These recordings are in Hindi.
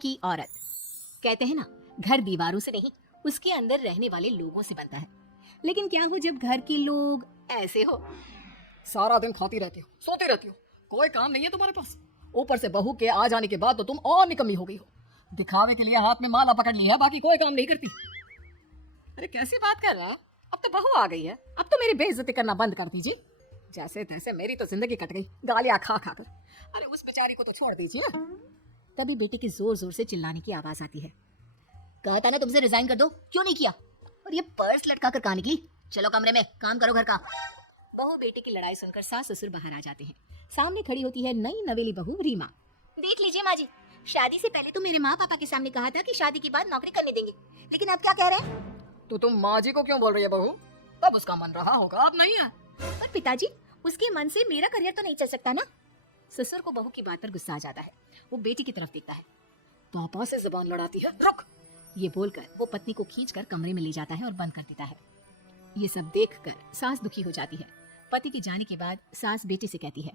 की औरत। कहते हैं ना, घर दीवारों से नहीं, उसके अंदर रहने वाले लोगों से बनता है। लेकिन क्या हो जब घर के लोग ऐसे हो? सारा दिन खाती रहती हो, सोती रहती हो, कोई काम नहीं है तुम्हारे पास। ऊपर से बहू के आ जाने के बाद तो तुम और निकम्मी हो गई हो। दिखावे के लिए हाथ में माला पकड़ ली है, बाकी कोई काम नहीं करती। अरे कैसी बात कर रहा है? अब तो बहू आ गई है, अब तो मेरी बेइज्जती करना बंद कर दीजिए। जैसे तैसे मेरी तो जिंदगी कट गई, गालियां खा खा कर। अरे उस बेचारी को तो छोड़ दीजिए। तभी बेटे की जोर जोर से चिल्लाने की आवाज आती है। कहा था ना तुमसे रिजाइन कर दो, क्यों नहीं किया? और ये पर्स लटका कर कहाँ निकली? चलो कमरे में, काम करो घर का। बहू बेटे की लड़ाई सुनकर सास ससुर बाहर आ जाते हैं। सामने खड़ी होती है नई नवेली बहू रीमा। देख लीजिए माँ जी, शादी से पहले तो मेरे माँ पापा के सामने कहा था कि शादी के बाद नौकरी करने देंगे, लेकिन अब क्या कह रहे हैं? तो तुम माँ जी को क्यों बोल रही है बहू? तब उसका मन रहा होगा, अब नहीं है। पर पिताजी, उसके मन से मेरा करियर तो नहीं चल सकता ना। ससुर को बहू की बात पर गुस्सा आ जाता है। वो बेटी की तरफ देखता है। पापा से जुबान लड़ाती है, रुक। ये बोलकर वो पत्नी को खींचकर कमरे में ले जाता है और बंद कर देता है। ये सब देखकर सास दुखी हो जाती है। पति के जाने के बाद सास बेटी से कहती है,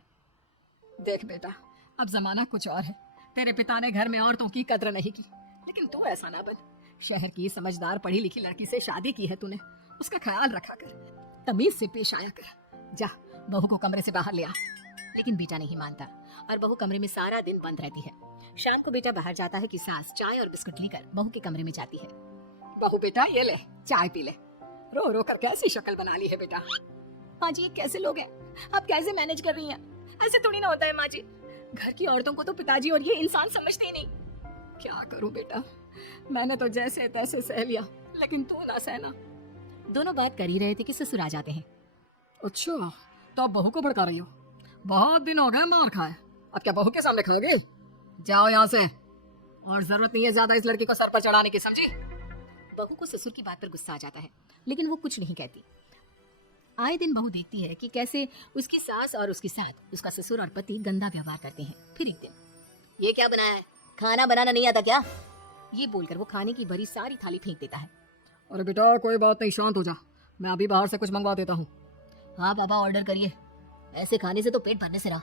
देख बेटा, अब जमाना कुछ और है। तेरे पिता ने घर में औरतों की कद्र नहीं की, लेकिन तू ऐसा ना बन। शहर की समझदार पढ़ी लिखी लड़की से शादी की है तूने, उसका ख्याल रखा कर, तमीज से पेश आया कर। जा, बहू को कमरे से बाहर ले आ। लेकिन बेटा नहीं मानता और बहू कमरे में सारा दिन बंद रहती है। शाम को बेटा बाहर जाता है कि सास चाय और बिस्कुट लेकर बहू के कमरे में जाती है। बहू बेटा ये ले, चाय पी ले। रो रो कर कैसी शक्ल बना ली है बेटा। माँ जी, ये कैसे लोग हैं? आप कैसे मैनेज कर रही हैं? ऐसे थोड़ी ना होता है माँ जी। घर की औरतों को तो पिताजी और ये इंसान समझते ही नहीं। क्या करूं बेटा, मैंने तो जैसे तैसे सह लिया, लेकिन तू ना सहना। दोनों बात कर ही रहे थे कि ससुर आ जाते हैं। अच्छा, तो अब बहू को भड़का रही हो? बहुत दिन हो गए मार खाए, अब क्या बहू के सामने खाओगे? जाओ यहाँ से, और जरूरत नहीं है ज्यादा इस लड़की को सर पर चढ़ाने की, समझी? बहू को ससुर की बात पर गुस्सा आ जाता है, लेकिन वो कुछ नहीं कहती। आए दिन बहू देखती है कि कैसे उसकी सास और उसके साथ उसका ससुर और पति गंदा व्यवहार करते हैं। फिर एक दिन, ये क्या बनाया है? खाना बनाना नहीं आता क्या? ये बोलकर वो खाने की भरी सारी थाली फेंक देता है। अरे बेटा कोई बात नहीं, शांत हो जा, मैं अभी बाहर से कुछ मंगवा देता हूँ। हाँ बाबा, ऑर्डर करिए। ऐसे खाने से तो पेट भरने से रहा।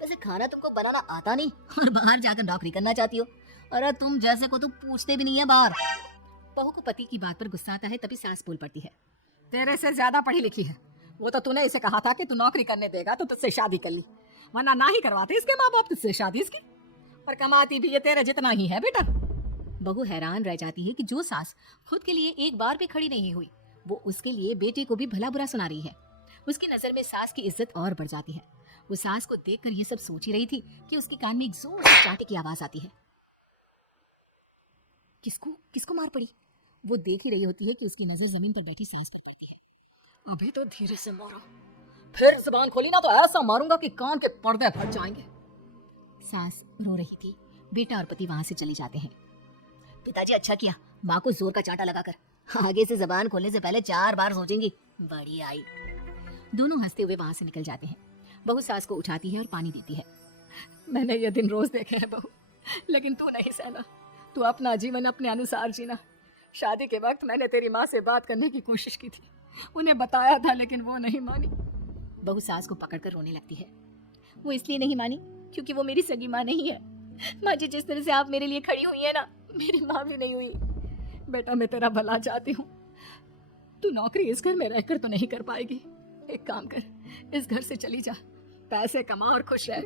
वैसे खाना तुमको बनाना आता नहीं और बाहर जाकर नौकरी करना चाहती हो। अरे तुम जैसे को तो पूछते भी नहीं है बाहर। बहू को पति की बात पर गुस्सा आता है, तभी सास बोल पड़ती है। तेरे से ज्यादा पढ़ी लिखी है, वो तो तूने इसे कहा था कि तू नौकरी करने देगा तो तुझसे शादी कर ली, वरना ना ही करवाते इसके माँ बाप तुझसे शादी इसकी। और कमाती भी ये तेरे जितना ही है बेटा। बहू हैरान रह जाती है कि जो सास खुद के लिए एक बार भी खड़ी नहीं हुई, वो उसके लिए बेटे को भी भला बुरा सुना रही है। उसकी नजर में सास की इज्जत और बढ़ जाती है। वो सास को देखकर ये सब सोच ही रही थी कि उसके कान में एक जोर से चांटे की आवाज आती है। किसको किसको मार पड़ी? वो देख ही रही होती है कि उसकी नजर जमीन पर बैठी सास पर पड़ती है। अभी तो धीरे से मारो, फिर जुबान खोली ना तो ऐसा मारूंगा कि कान के पर्दे फट जाएंगे। सास रो रही थी। बेटा और पति वहां से चले जाते हैं। पिताजी अच्छा किया माँ को जोर का चांटा लगाकर, आगे से जबान खोलने से पहले 4 बार सोचेंगी। बड़ी आई। दोनों हंसते हुए वहां से निकल जाते हैं। बहू सास को उठाती है और पानी देती है। मैंने ये दिन रोज देखे हैं बहू, लेकिन तू नहीं सहना। तू अपना जीवन अपने अनुसार जीना। शादी के वक्त मैंने तेरी माँ से बात करने की कोशिश की थी, उन्हें बताया था, लेकिन वो नहीं मानी। बहू सास को पकड़कर रोने लगती है। वो इसलिए नहीं मानी क्योंकि वो मेरी सगी माँ नहीं है। माँ जी, जिस तरह से आप मेरे लिए खड़ी हुई है ना, मेरी माँ भी नहीं हुई। बेटा मैं तेरा भला चाहती हूँ, तू नौकरी इस घर में रहकर तो नहीं कर पाएगी। एक काम कर, इस घर से चली जा, पैसे कमा और खुश रह।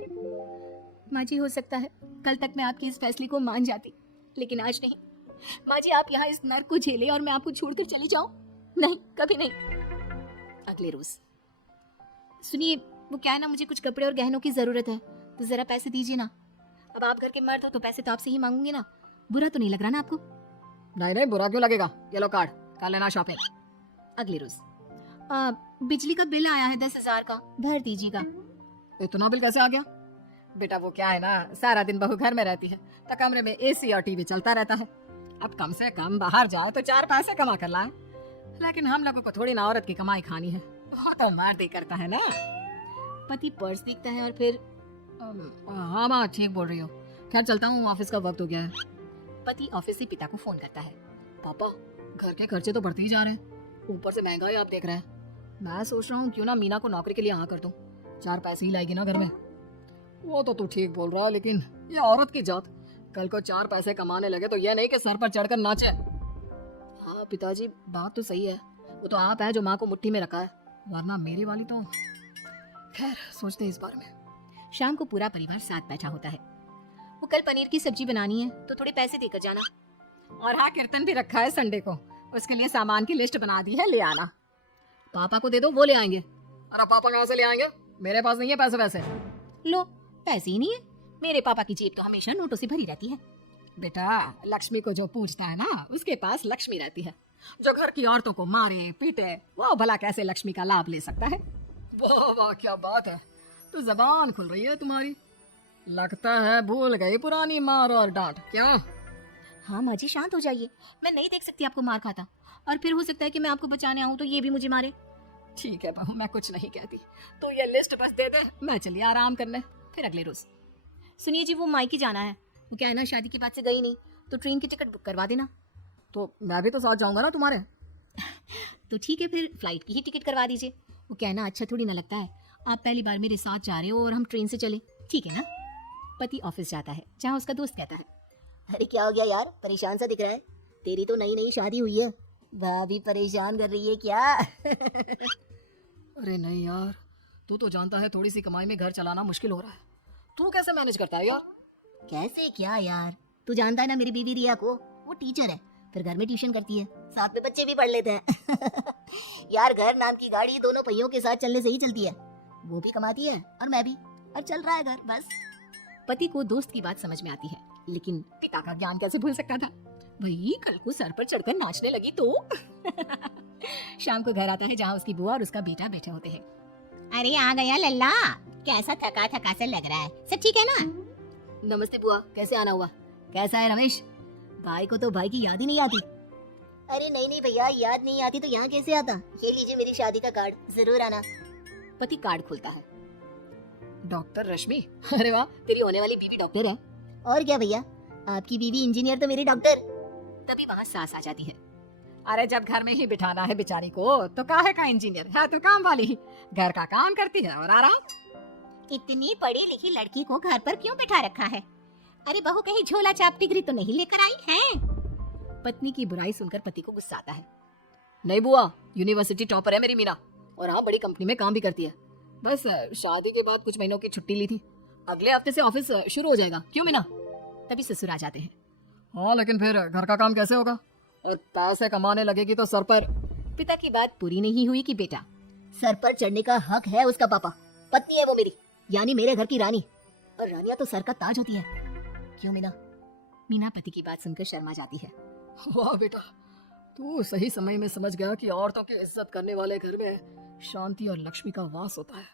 माँ जी, हो सकता है कल तक मैं आपके इस फैसले को मान जाती, लेकिन आज नहीं। माँ जी, आप यहाँ इस नर्क को झेले और मैं आपको छोड़कर चली जाऊं? नहीं, कभी नहीं। अगले रोज, सुनिए, वो क्या है ना, मुझे कुछ कपड़े और गहनों की जरूरत है, तो जरा पैसे दीजिए ना। अब आप घर के मर्द हो तो पैसे तो आपसे ही मांगूंगी ना। बुरा तो नहीं लग रहा ना आपको? नहीं नहीं, बुरा क्यों लगेगा, ये लो कार्ड, कर लेना शॉपिंग। अगले रोज, बिजली का बिल आया है 10,000 का, भर दीजिएगा। इतना बिल कैसे आ गया? बेटा वो क्या है ना, सारा दिन बहू घर में रहती है तो कमरे में एसी और टीवी चलता रहता है। अब कम से कम बाहर जाए तो 4 पैसे कमा कर लाए, लेकिन हम लोगों को थोड़ी ना औरत की कमाई खानी है, वो तो मर्द ही करता है ना। पति पर्स देखता है और फिर हाँ माँ ठीक बोल रही हो, खैर चलता हूँ, ऑफिस का वक्त हो गया है। पति ऑफिस से पिता को फोन करता है। पापा, घर के खर्चे तो बढ़ते ही जा रहे हैं, ऊपर से महंगाई आप देख रहे हैं। मैं सोच रहा हूँ क्यों ना मीना को नौकरी के लिए हाँ कर दूं, 4 पैसे ही लाएगी ना घर में। वो तो तू ठीक बोल रहा है, लेकिन ये औरत की जात कल को 4 पैसे कमाने लगे तो ये नहीं कि सर पर चढ़कर नाचे। हाँ पिताजी, बात तो सही है। वो तो आप है जो माँ को मुट्ठी में रखा है, वरना मेरी वाली तो। खैर, सोचते हैं इस बारे में। शाम को पूरा परिवार साथ बैठा होता है। वो कल पनीर की सब्जी बनानी है तो थोड़े पैसे देकर जाना। और हाँ, कीर्तन भी रखा है संडे को, उसके लिए सामान की लिस्ट बना दी है, ले आना। पापा को दे दो, वो ले आएंगे। अरे पापा कहाँ से ले आएंगे, मेरे पास नहीं है पैसे वैसे। लो, पैसे ही नहीं है। मेरे पापा की जेब तो हमेशा नोटों से भरी रहती है। बेटा, लक्ष्मी को जो पूछता है ना, उसके पास लक्ष्मी रहती है। जो घर की औरतों को मारे पीटे, वो भला कैसे लक्ष्मी का लाभ ले सकता है। वाह वाह, क्या बात है, तो जबान खुल रही है तुम्हारी। लगता है भूल गई पुरानी मार और डांट। क्या? हाँ माँ जी, शांत हो जाइए। मैं नहीं देख सकती आपको मार खाता, और फिर हो सकता है कि मैं आपको बचाने आऊँ तो ये भी मुझे मारे। ठीक है बहू, मैं कुछ नहीं कहती, तो ये लिस्ट बस दे दे, मैं चलिए आराम करने, फिर अगले रोज। सुनिए जी, वो मायके जाना है। वो क्या है ना, शादी के बाद से गई नहीं, तो ट्रेन की टिकट बुक करवा देना। तो मैं भी तो साथ जाऊंगा ना तुम्हारे। तो ठीक है, फिर फ्लाइट की ही टिकट करवा दीजिए। वो क्या है ना, अच्छा थोड़ी ना लगता है आप पहली बार मेरे साथ जा रहे हो और हम ट्रेन से चले, ठीक है ना। पति ऑफिस जाता है, जहाँ उसका दोस्त कहता है, अरे क्या हो गया यार, परेशान सा दिख रहा है। तेरी तो नई नई शादी हुई है, भाभी परेशान कर रही है क्या? अरे नहीं यार, तू तो जानता है थोड़ी सी कमाई में घर चलाना मुश्किल हो रहा है। तू कैसे मैनेज करता है यार? कैसे क्या यार, तू जानता है ना मेरी बीवी रिया को, वो टीचर है, फिर घर में ट्यूशन करती है, साथ में बच्चे भी पढ़ लेते हैं। यार, घर नाम की गाड़ी दोनों पहियों के साथ चलने से ही चलती है। वो भी कमाती है और मैं भी, और चल रहा है घर बस। पति को दोस्त की बात समझ में आती है, लेकिन पिता का ज्ञान कैसे भूल सकता था। भाई, कल को सर पर चढ़कर नाचने लगी तो। शाम को घर आता है, जहाँ उसकी बुआ और उसका बेटा बैठे होते हैं। अरे आ गया लल्ला, कैसा थका थका सा लग रहा है, सब ठीक है ना? नमस्ते बुआ, कैसे आना हुआ? कैसा है रमेश? भाई को तो भाई की याद ही नहीं आती। अरे नहीं नहीं भैया, याद नहीं आती तो यहाँ कैसे आता। ये लीजिए मेरी शादी का कार्ड, जरूर आना। पति कार्ड खोलता है। डॉक्टर रश्मि, अरे वाह, तेरी होने वाली बीवी डॉक्टर है। और क्या भैया, आपकी बीवी इंजीनियर तो मेरी डॉक्टर। तभी वहाँ सास आ जाती है। अरे जब घर में ही बिठाना है बेचारी को, तो काहे का इंजीनियर है, तो काम वाली, घर का काम करती है और आराम। इतनी पढ़ी लिखी लड़की को घर पर क्यों बिठा रखा है? अरे बहू कहीं झोला छाप डिग्री तो नहीं लेकर आई है? पत्नी की बुराई सुनकर पति को गुस्सा आता है। नहीं बुआ, यूनिवर्सिटी टॉपर है मेरी मीना, और हाँ, बड़ी कंपनी में काम भी करती है। बस शादी के बाद कुछ महीनों की छुट्टी ली थी, अगले हफ्ते से ऑफिस शुरू हो जाएगा। क्यों मीना? तभी ससुर आ जाते हैं। हाँ, लेकिन फिर घर का काम कैसे होगा, और पैसे कमाने लगेगी तो सर पर। पिता की बात पूरी नहीं हुई कि बेटा, सर पर चढ़ने का हक है उसका पापा, पत्नी है वो मेरी, यानी मेरे घर की रानी, और रानियां तो सर का ताज होती है। क्यों मीना? मीना पति की बात सुनकर शर्मा जाती है। वाह बेटा, तू सही समय में समझ गया कि औरतों की इज्जत करने वाले घर में शांति और लक्ष्मी का वास होता है।